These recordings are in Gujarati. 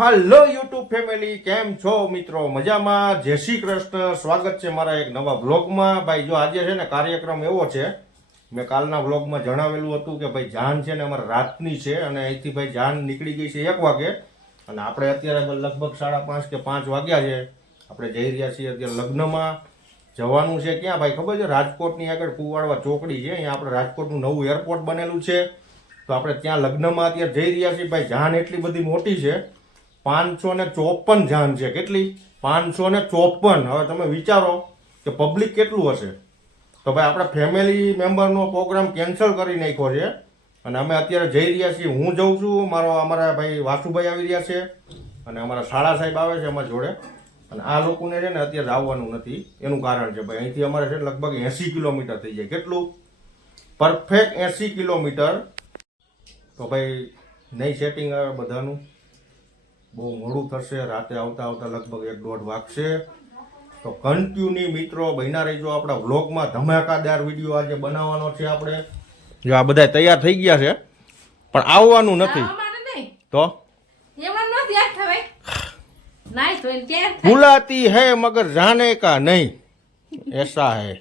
હેલો યુટ્યુબ ફેમિલી, કેમ છો મિત્રો? મજામાં? જય શ્રી કૃષ્ણ. સ્વાગત છે મારા એક નવા બ્લોગમાં. ભાઈ જો આજે છે ને કાર્યક્રમ એવો છે, મેં કાલના બ્લોગમાં જણાવેલું હતું કે ભાઈ જાન છે ને અમારે રાતની છે અને અહીંથી ભાઈ જાન નીકળી ગઈ છે 1 વાગે અને આપણે અત્યારે લગભગ 5:30 કે 5 વાગ્યા છે. આપણે જઈ રહ્યા છીએ અત્યારે લગ્નમાં. જવાનું છે ક્યાં ભાઈ ખબર છે? રાજકોટની આગળ કુવાડવા ચોકડી છે, અહીંયા આપણે રાજકોટનું નવું એરપોર્ટ બનેલું છે, તો આપણે ત્યાં લગ્નમાં અત્યારે જઈ રહ્યા છીએ. ભાઈ જાન એટલી બધી મોટી છે, 554 જાન છે. કેટલી? 554. હવે તમે વિચારો કે પબ્લિક કેટલું હશે. તો ભાઈ આપણે ફેમિલી મેમ્બરનો પ્રોગ્રામ કેન્સલ કરી નાખ્યો છે અને અમે અત્યારે જઈ રહ્યા છીએ. હું જઉં છું, અમારા ભાઈ વાસુભાઈ આવી રહ્યા છે અને અમારા શાળા સાહેબ આવે છે અમારા જોડે. અને આ લોકોને છે ને અત્યારે આવવાનું નથી. એનું કારણ છે ભાઈ અહીંથી અમારે છે લગભગ 80 કિલોમીટર થઈ જાય. કેટલું? Perfect 80 kilometre. તો ભાઈ નહીં સેટિંગ આવે બધાનું, બહુ મોડું થશે. રાતે આવતા આવતા લગભગ 1-1.5 વાગશે. તો કન્ટિન્યુ મિત્રો બન્યા રહીજો આપણા વ્લોગમાં. ધમાકાદાર વિડીયો આજે બનાવવાનો છે આપણે. જો આ બધા તૈયાર થઈ ગયા છે પણ આવવાનું નથી. તો बुलाती है मगर जाने का नहीं, ऐसा है.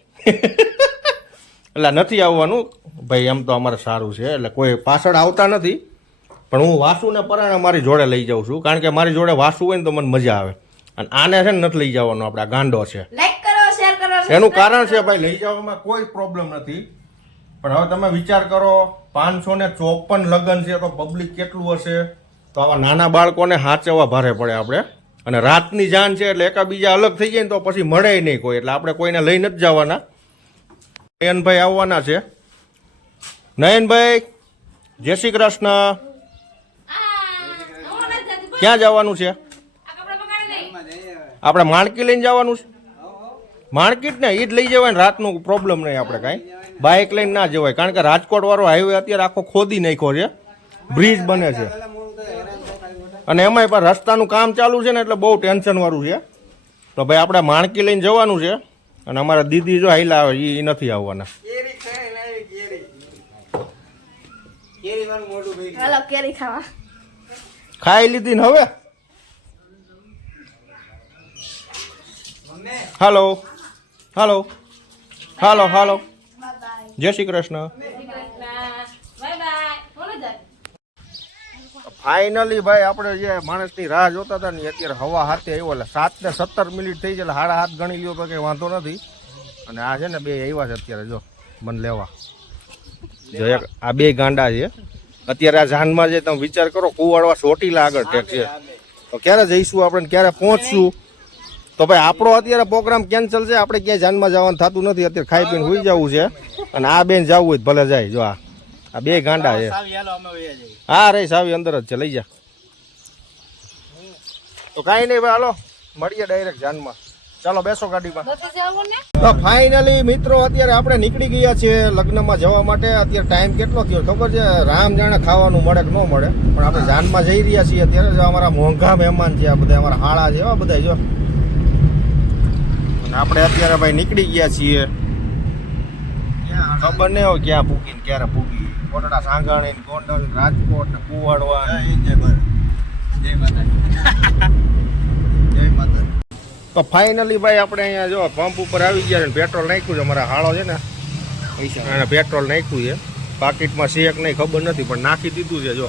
એટલે નથી આવવાનું ભાઈ. એમ તો અમારે સારું છે, એટલે કોઈ પાછળ આવતા નથી. પણ હું વાસુને પરાણે મારી જોડે લઈ જાઉં છું, કારણ કે મારી જોડે વાસુ હોય ને તો મને મજા આવે. અને આને છે ને નથી લઈ જવાનો, આપણે ગાંડો છે. એનું કારણ છે ભાઈ, લઈ જવામાં કોઈ પ્રોબ્લેમ નથી. પણ હવે તમે વિચાર કરો, 554 લગ્ન છે તો પબ્લિક કેટલું હશે. તો આવા નાના બાળકોને હાચવવા ભારે પડે આપણે. અને રાતની જાન છે એટલે એકાબીજા અલગ થઈ જાય ને તો પછી મળે નહીં કોઈ, એટલે આપણે કોઈને લઈ નથી જવાના. નયનભાઈ આવવાના છે. નયનભાઈ, જય શ્રી કૃષ્ણ. ક્યાં જવાનું છે? આપણે માણકી લઈને જવાનું છે. માણકી ને એ જ લઈ જવાય ને, રાતનું પ્રોબ્લેમ નહીં. આપણે કાંઈ બાઇક લઈને ના જવાય, કારણ કે રાજકોટ વાળો હાઈવે અત્યારે આખો ખોદી નાખ્યો છે, બ્રિજ બને છે અને એમાંય પણ રસ્તાનું કામ ચાલુ છે ને, એટલે બહુ ટેન્શન વાળું છે. તો ભાઈ આપણે માણકી લઈને જવાનું છે અને અમારા દીદી જો હાઈલા આવે એ નથી આવવાના. ખાઈ લીધી ને હવે. હાલો હાલો હાલો હાલો, જય શ્રી કૃષ્ણ. ફાઇનલી ભાઈ આપણે જે માણસની રાહ જોતા હતા ને અત્યારે હવા હાથે આવ્યો, એટલે 7:17 થઈ છે, એટલે 7:30 ગણી લ્યો તો કંઈ વાંધો નથી. અને આ છે ને બે આવ્યા છે અત્યારે, જો મને લેવા. જો એક આ બે ગાંડા છે અત્યારે આ જાનમાં. જે તમે વિચાર કરો, કુવાડવા ચોટીલા આગળ ટેક છે, તો ક્યારે જઈશું આપણે, ક્યારે પહોંચશું? તો ભાઈ આપણો અત્યારે પ્રોગ્રામ કેન્સલ છે. આપણે ક્યાંય જાનમાં જવાનું થતું નથી. અત્યારે ખાઈ પીને સુઈ જવું છે અને આ બેન જવું હોય ભલે જાય. જો આ બે ગાંડા છે. હા રે, સાવી અંદર જ છે, લઈ જા. તો કાંઈ નહીં ભાઈ, હાલો મળીએ ડાયરેક્ટ જાનમાં. ચાલો બેસો ગાડીમાં. તો ફાઇનલી મિત્રો અત્યારે આપણે નીકળી ગયા છીએ લગ્નમાં જવા માટે. અત્યારે ટાઈમ કેટલો થયો ખબર છે? રામ જાણે ખાવાનું મળે કે ન મળે, પણ આપણે જાનમાં જઈ રહ્યા છીએ અત્યારે. જો અમારા મોંઘા મહેમાન છે આ બધા, અમારા હાળા છે બધા. જો આપણે અત્યારે ભાઈ નીકળી ગયા છીએ. ખબર નહીં હોય ક્યાં પૂકી ને ક્યારે પૂકી. કોટડા, સાંગાણી, ગોંડલ, રાજકોટ ને કુવાડવા. તો ફાઇનલી ભાઈ આપણે અહીંયા જો પંપ ઉપર આવી ગયા છે. પેટ્રોલ નાખ્યું છે, અમારા હાળો છે ને અને પેટ્રોલ નાખ્યું છે. પાકીટમાં છે કે નહીં ખબર નથી, પણ નાખી દીધું છે. જો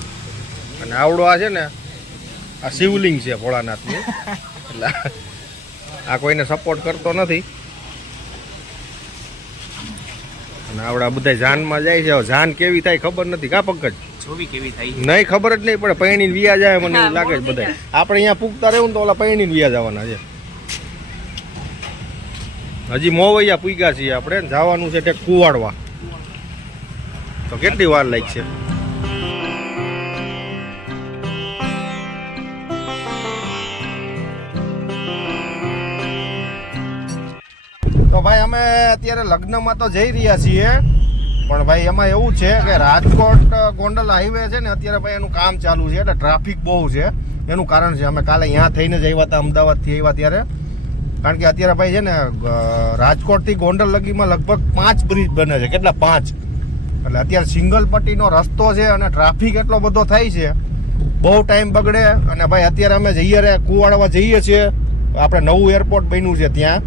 અને આવડો આ છે ને, આ શિવલિંગ છે ભોળાનાથનું, એટલે આ કોઈને સપોર્ટ કરતો નથી. અને આવડા બધા જાનમાં જાય છે. જાન કેવી થાય ખબર નથી. કા પંકજ કેવી થાય નહીં ખબર જ નહીં પડે. પૈણીને વિયા જાય મને એવું લાગે છે બધા. આપણે અહીંયા પૂગતા રહેવું ને તો ઓલા પૈણીને વિયા જવાના છે. હજી મોવૈયા પૂગ્યા છીએ આપણે. જવાનું છે તે કુવાડવા. તો કેટલી વાર લાગશે? તો ભાઈ અમે અત્યારે લગ્નમાં તો જઈ રહ્યા છીએ, પણ ભાઈ એમાં એવું છે કે રાજકોટ ગોંડલ હાઈવે છે ને અત્યારે ભાઈ એનું કામ ચાલુ છે, એટલે ટ્રાફિક બહુ છે. એનું કારણ છે અમે કાલે અહીંયા થઈને જ આવ્યા હતા, અમદાવાદથી આવ્યા ત્યારે. કારણ કે અત્યારે ભાઈ છે ને રાજકોટથી ગોંડલ લગીમાં લગભગ 5 બ્રિજ બને છે. કેટલા? 5. એટલે અત્યારે સિંગલ પટ્ટીનો રસ્તો છે અને ટ્રાફિક એટલો બધો થાય છે બહુ ટાઈમ બગડે. અને ભાઈ અત્યારે અમે જઈએ રે કુવાડવા જઈએ છીએ, આપણે નવું એરપોર્ટ બન્યું છે ત્યાં.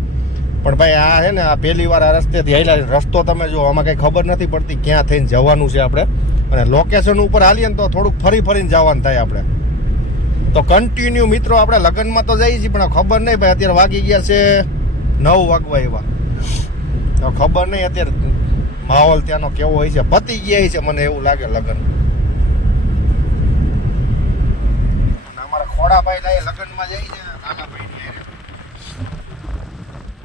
પણ ભાઈ આ છે ને આ પહેલી વાર આ રસ્તેથી હાલ્યા, રસ્તો તમે જો આમાં કંઈ ખબર નથી પડતી ક્યાં થઈને જવાનું છે આપણે. અને લોકેશન ઉપર હાલીએ ને તો થોડુંક ફરીને જવાનું થાય આપણે. તો કન્ટિન્યુ મિત્રો આપણે લગ્નમાં તો જઈએ છીએ પણ ખબર નહીં ભાઈ અત્યારે વાગી ગયા છે 9 વાગવા એવા. તો ખબર નહીં અત્યારે માહોલ ત્યાંનો કેવો હોય છે, પતી ગયા છે મને એવું લાગે લગ્ન. અમારા ખોડાભાઈ લાય લગ્નમાં જાય છે કાકાભાઈ ની હારે.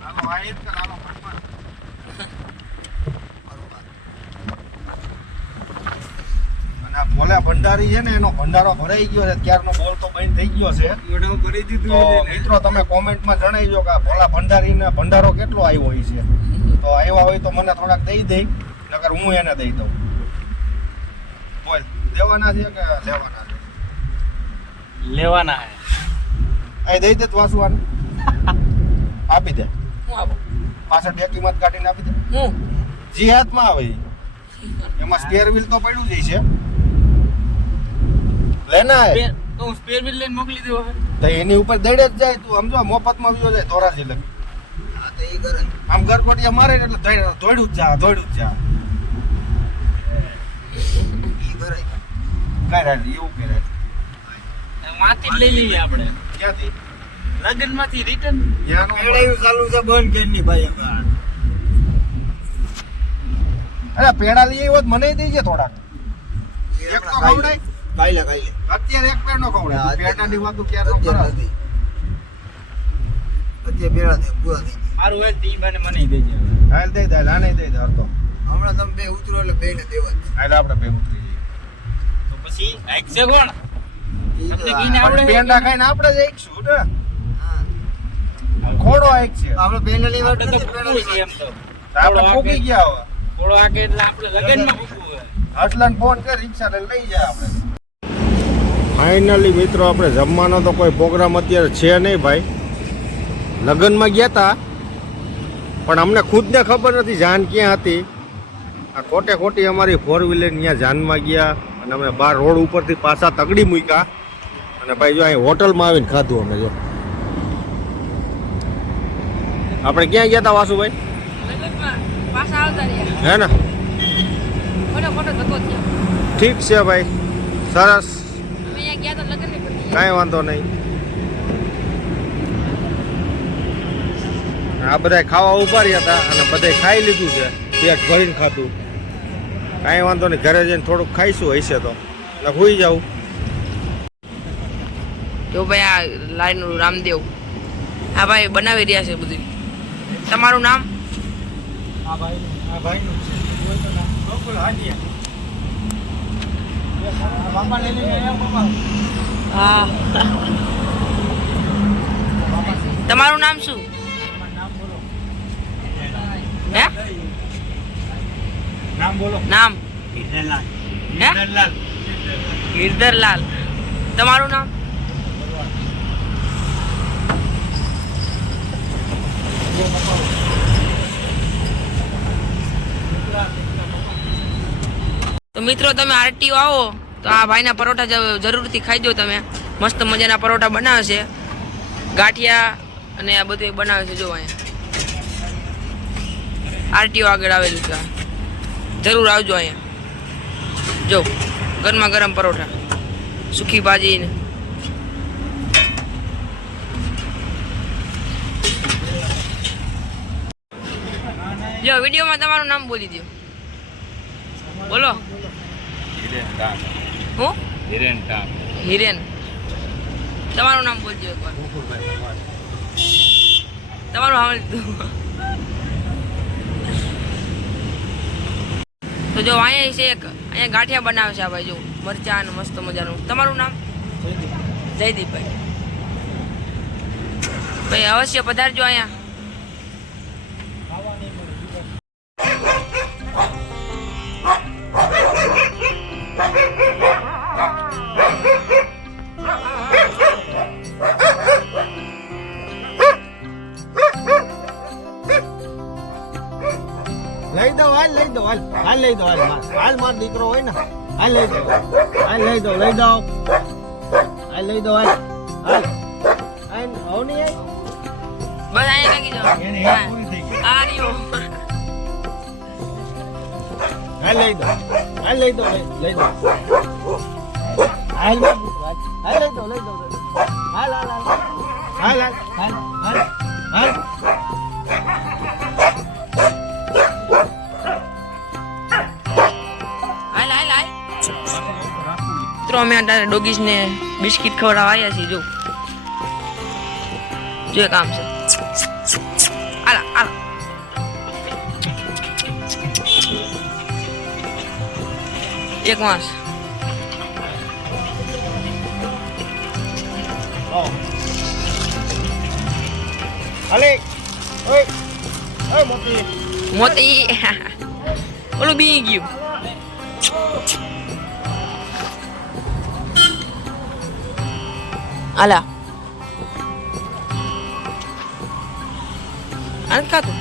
હાલો આયર કે હાલો ફટફટ. અને આ ભોલા ભંડારી છે ને એનો ભંડારો ભરાઈ ગયો છે, ત્યારનો બોલ તો બંધ થઈ ગયો છે. ભરી દીધું. તો મિત્રો તમે કોમેન્ટમાં જણાવજો કે આ ભોલા ભંડારીને ભંડારો કેટલો આવ્યો હોય છે. તો આવ્યા હોય તો મને થોડાક દઈ દે, નકર હું એને દઈ દઉં. બોલ દેવાના છે કે લેવાના છે? લેવાના હે. અહીં દઈ દે વાસુવાને આપી દે. હું આપો પાછળ ડેકીમાં કાઢીને આપી દે. હું જી હાથમાં આવે ઈ. એમાં સ્પેર વ્હીલ તો પડ્યું જ છે. લેના હે તો હું સ્પેર વ્હીલ લઈને મોકલી દઉં હવે. તો એની ઉપર દડે જ જાય. તું સમજો મફતમાં વિયો જાય ધોરાજી લગ. હા તો ઈ કરે. આમ ગરકોટિયા મારે ને એટલે દોડ્યું જ જા. ઈ કરે. કાંઈ રાજી એવું કે રાજી. વાંચી જ લઈ લઈએ આપણે. ક્યાંથી? લગનમાંથી રિટર્ન. ત્યાંનો પેડાયું ચાલુ છે બંધ કેની ભાઈ. અરે પેડા લઈ આવ્યો તો મને દઈ છે થોડાક. એક તો ખવડાય. ખાઈ લે. અત્યારે એક પેડ નો ખવડાય. પેડાની વાત તો ક્યારે નો કરાય. અત્યારે પેડા દે પૂરા થઈ ગયા. મારું હોય તી બને મને દેજે. હાલ દઈ દે, આને દઈ દે હરતો. હમણાં તમે બે ઉતરો એટલે બેને દેવા. હાલ આપણે બે ઉતરી જઈએ. તો પછી આઈક છે કોણ? તમને કીને આવડે પેંડા ખાઈને આપણે જ એકશું ને. હા. ખોડો એક છે. આપણે પેંડાની વાત તો પેંડા છે એમ તો. આપણે ફૂકી ગયા હવે. થોડો આગે એટલે આપણે લગનમાં મૂકવું હોય. હસલાને ફોન કર, રિક્ષા લઈ જાય આપણે. ફાઇનલી મિત્રો આપણે જમવાનો તો કોઈ પ્રોગ્રામ અત્યારે છે નહીં ભાઈ. લગ્નમાં ગયા હતા પણ અમને ખુદને ખબર નથી જાન ક્યાં હતી. આ ખોટી અમારી 4 વ્હીલર ત્યાં જાનમાં ગયા અને અમે બહાર રોડ ઉપરથી પાછા તગડી મૂક્યા. અને ભાઈ જો અહીં હોટલમાં આવીને ખાધું અમે. જો આપણે ક્યાં ગયા હતા વાસુભાઈ? પાછા આવતા રહ્યા. હે ને? ખોટો ધક્કો થયો. ઠીક છે ભાઈ, સરસ, અમે અહીંયા ગયા તો લગ્ન ની પડી. કાંઈ વાંધો નહીં. આ બધા ખાવા ઉભા રહ્યા હતા અને બધા ખાઈ લીધું છે, પેટ ભરીને ખાધું. કાંઈ વાંધો નહીં, ઘરે જઈને થોડુંક ખાઈશું હશે તો એટલે હોઈ જાઉં. જો ભાઈ આ લાઈન રામદેવ, હા ભાઈ બનાવી રહ્યા છે બધું. તમારું નામ? આ ભાઈનું છે. કોઈ તો નામ ગોકુલ હાડિયા. બાપા લઈ લઈને આવ્યા બાપા. હા. તમારું નામ શું? નામ બોલો. હે? નામ બોલો. નામ? ગિરધરલાલ. હે? ગિરધરલાલ. ગિરધરલાલ. તમારું નામ? તો મિત્રો તમે આરટીઓ આવો તો આ ભાઈના પરોઠા જરૂરથી ખાઈ દો તમે. મસ્ત મજાના પરોઠા બનાવે છે, ગાંઠિયા અને આ બધું બનાવે છે. જો અહીંયા આરટીઓ આગળ આવેલું છે, જરૂર આવજો અહીંયા. જો ગરમા ગરમ પરોઠા, સુખી ભાજી ને જો વિડીયોમાં તમારું નામ બોલી દો. બોલો. હું હિરેન. તમારું નામ બોલજો એકવાર. તમારું સાંભળી લીધું. તો જો અહીંયા છે એક, અહીંયા ગાંઠિયા બનાવે છે આ ભાઈ. જો મરચાં અને મસ્ત મજાનું. તમારું નામ? જયદીપભાઈ. ભાઈ અવશ્ય પધારજો અહીંયા. લઈ દો હાલ માર દીકરો હોય ને. હાલ લઈ દો. આ લઈ દો હાલ હાલ આઈ આવ નહીં આઈ બસ અહીંયા લાગી જાઓ એની હેર પૂરી થઈ ગઈ. આ રહ્યો હાલ લઈ દો હાલ લઈ દો લઈ દો હાલ બાબુ હાલ લઈ દો હાલ હાલ હાલ હાલ હાલ હાલ હાલ હાલ હાલ હાલ મિત્રો અમે અત્યારે ડોગીસ ને બિસ્કિટ ખવડાવવા આવ્યા છીએ જો જે કામ છે આલા આલા એક માસ અલે ઓય ઓય મોતી મોતી ઓલું બી ગયું આલા આને ખાતું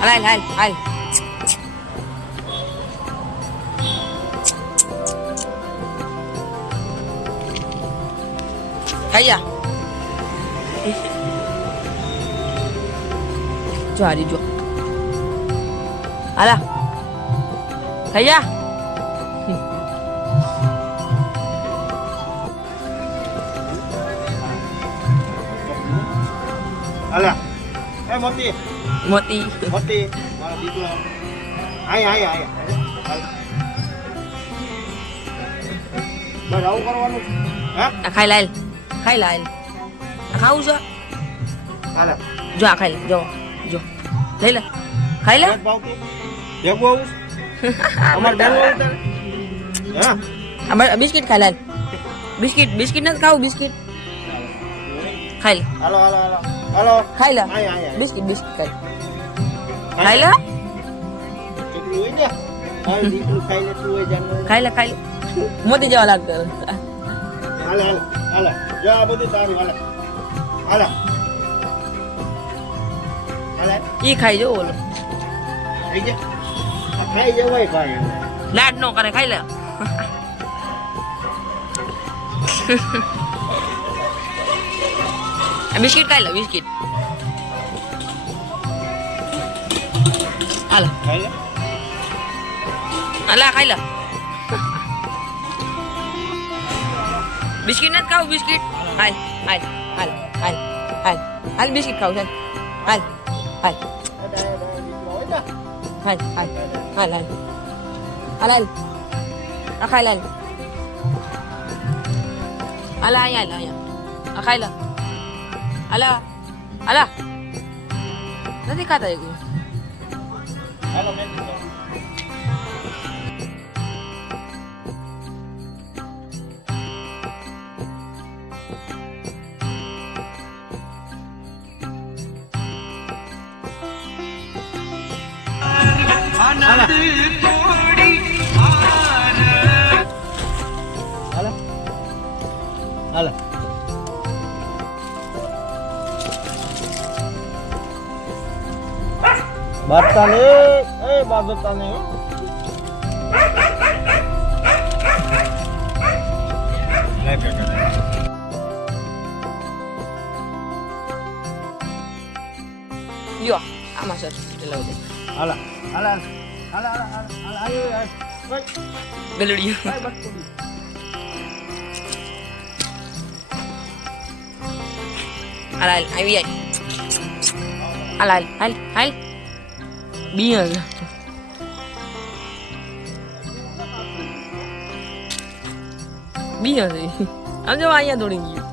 હાલ હાલ હાલ ખાયા જો હારી જો આલા ખાયા અલા એ મોતી મોતી મોતી મારો દીકરો આય આય આય હાલ બસ આવું કરવાનું હા આ ખાઈ લાલ ખાઈ લાલ આ ખાવું છે હાલ જો આ ખાઈ લે જો જો લઈ લે ખાઈ લે ભાવતી ભેગું આવું અમાર ભેગું આવું તારે હા અમાર બિસ્કિટ ખાઈ લાલ બિસ્કિટ બિસ્કિટ નથી ખાવું બિસ્કિટ ખાઈ લે હાલો હાલો હાલો હાલો ખાઈ લે આય આય બિસ્કિટ બિસ્કિટ ખાઈ લે ચકલું હોય ને હાલ દીકરું ખાઈ લે તું હોય જાનવર ખાઈ લે મોતી જેવા લાગતો હાલ હાલ હાલ જો આ બધું તારું હાલ હાલ હાલ ઈ ખાઈ જો ઓલો થઈ જા આ ખાઈ જવાય ભાઈ લાડ નો કરે ખાઈ લે બિસ્કિટ ખાઈ લે બિસ્કિટ હાલ ખાઈ લે હાલા ખાઈ લે બિસ્કિટ નથી ખાવું બિસ્કિટ હાલ હાલ હાલ હાલ હાલ હાલ બિસ્કિટ ખાવું છે હાલ હાલ હાલ હાલ હાલ હાલ હાલ હાલ આ ખાઈ લે હાલ અહીંયા અહીંયા આ ખાઈ લે હાલા હાલા નથી ખાતા એક હાલો મેં હાલો હાલો બાતતા ને એ બાગતા ને લ્યો આમાં સર લાવ દે હાલા હાલા હાલા હાલા હાલા આયો બસ ગલડી બસ પડી હાલ હાલ આવી આય હાલ હાલ હાલ હાલ બિયર બિયર આમ જો અહીંયા દોડી ગયું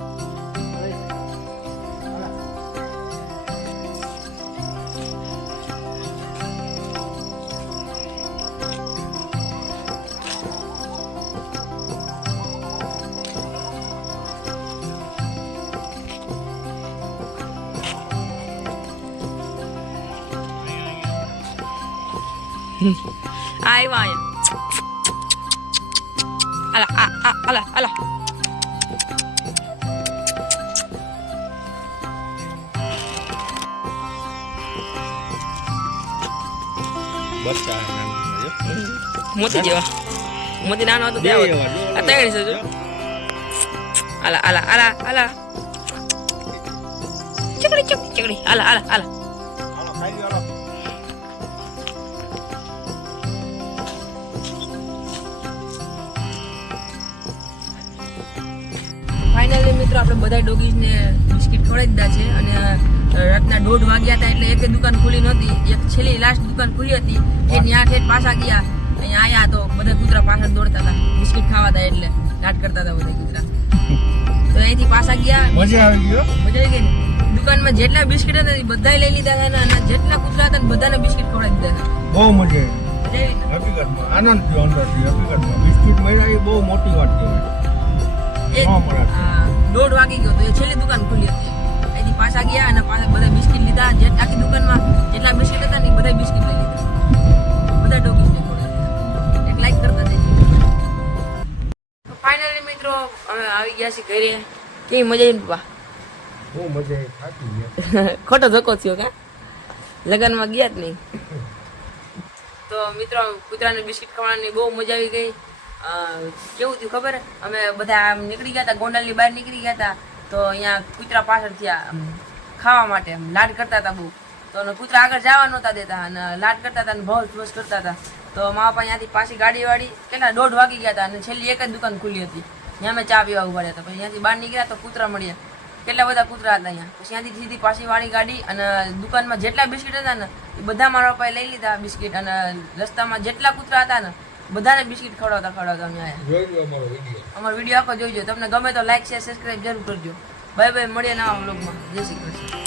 આવ્યા અહીંયા આલા આલા બચ્ચા મોતી જેવા મોતી નાનો હતો બે ત્યાં એવા, જો, આ ત્રણ છે જો આલા આલા આલા આલા ચકડી ચકડી ચકડી આલા આલા આલા હાલો ખાઈ લ્યો, હાલો. ફાઇનલી મિત્રો આપણે બધા ડોગીસને બિસ્કિટ ખવડાવી દીધા છે અને રાતના 1:30 વાગ્યા હતા એટલે એકે દુકાન ખુલી નહોતી. એક છેલ્લી લાસ્ટ દુકાન ખુલી હતી એ ત્યાં ઠેઠ પાછા ગયા. અહીંયા આયા તો બધા કૂતરા પાછળ દોડતા હતા બિસ્કિટ ખાવા હતા એટલે લાટ કરતા હતા બધા કૂતરા. તો અહીંથી પાછા ગયા. મજા આવી ગયો. મજા આવી ગઈ ને. દુકાનમાં જેટલા બિસ્કિટ હતા એ બધાય લઈ લીધા હતા અને જેટલા કૂતરા હતા ને બધાને બિસ્કિટ ખવડાવી દીધા હતા. બહુ મજા મજા આવી. આવી ને? હકીકતમાં આનંદ થયો અંદરથી. હકીકતમાં બિસ્કિટ મળ્યા એ બહુ મોટી વાત કહેવાય. એક, ન મળે. 1:30 વાગી ગયો તો એ છેલ્લી દુકાન ખુલી હતી. અહીંથી પાછા ગયા અને પાછા બધા બિસ્કિટ લીધા. આખી દુકાનમાં જેટલા બિસ્કિટ હતા ને એ બધા બિસ્કિટ લઈ લીધા. બધા ડોગીસને ખવડાવી. એક લાઈક કરતા જઈએ. તો ફાઇનલી મિત્રો અમે આવી ગયા છીએ ઘરે. કેવી મજા આવી પપ્પા? બહુ મજા આવી. થાકી ગયા. ખોટો ધક્કો થયો કા? લગનમાં ગયા જ નહીં. તો મિત્રો કૂતરાને બિસ્કિટ ખાવાની બહુ મજા આવી ગઈ. કેવું થયું ખબર? અમે બધા આમ નીકળી ગયા હતા, ગોંડલની બહાર નીકળી ગયા હતા. તો અહીંયા કૂતરા પાછળ થયા ખાવા માટે આમ લાડ કરતા હતા બહુ. તો કૂતરા આગળ જવા નહોતા દેતા અને લાડ કરતા હતા અને ભોસ ભોસ કરતા હતા. તો મા પપ્પા ત્યાંથી પાછી ગાડી વાળી કેટલા 1:30 વાગી ગયા હતા અને છેલ્લી એક જ દુકાન ખુલી હતી. ત્યાં અમે ચા પીવા ઉભા રહ્યા હતા. પછી ત્યાંથી બહાર નીકળ્યા તો કૂતરા મળ્યા. કેટલા બધા કૂતરા હતા અહીંયા. પછી ત્યાંથી સીધી પાછી વાળી ગાડી અને દુકાનમાં જેટલા બિસ્કિટ હતા ને એ બધા મારા પપ્પાએ લઈ લીધા બિસ્કિટ. અને રસ્તામાં જેટલા કૂતરા હતા ને બધાને બિસ્કિટ ખવડાવતા અમે આવ્યા. જોઈ લો અમારો વિડીયો. અમારો વિડીયો આખો જોઈજો. તમને ગમે તો લાઈક શેર સબસ્ક્રાઇબ જરૂર કરજો. બાય બાય, મળીએ નવા વ્લોગમાં. જય શ્રી કૃષ્ણ.